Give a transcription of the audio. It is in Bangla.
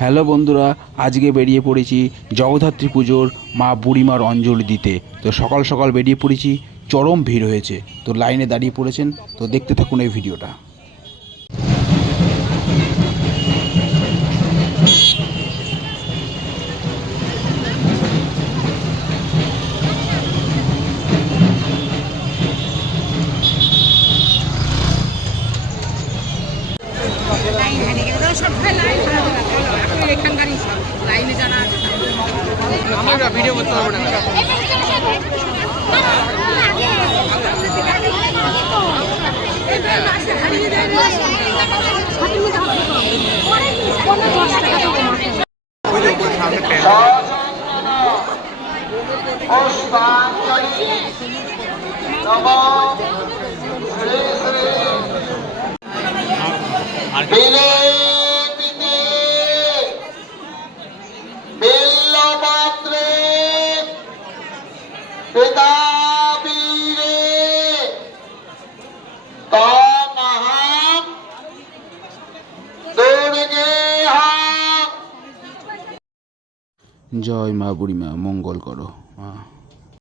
হ্যালো বন্ধুরা, আজকে বেরিয়ে পড়েছি জগদ্ধাত্রী পুজোর মা বুড়িমার অঞ্জলি দিতে। তো সকাল সকাল বেরিয়ে পড়েছি, চরম ভিড় হয়েছে। তো লাইনে দাঁড়িয়ে পড়েছেন, তো দেখতে থাকুন এই ভিডিওটা। ভিডিও করতে পারবো না। জয় মা বুড়িমা, মঙ্গল করো মা।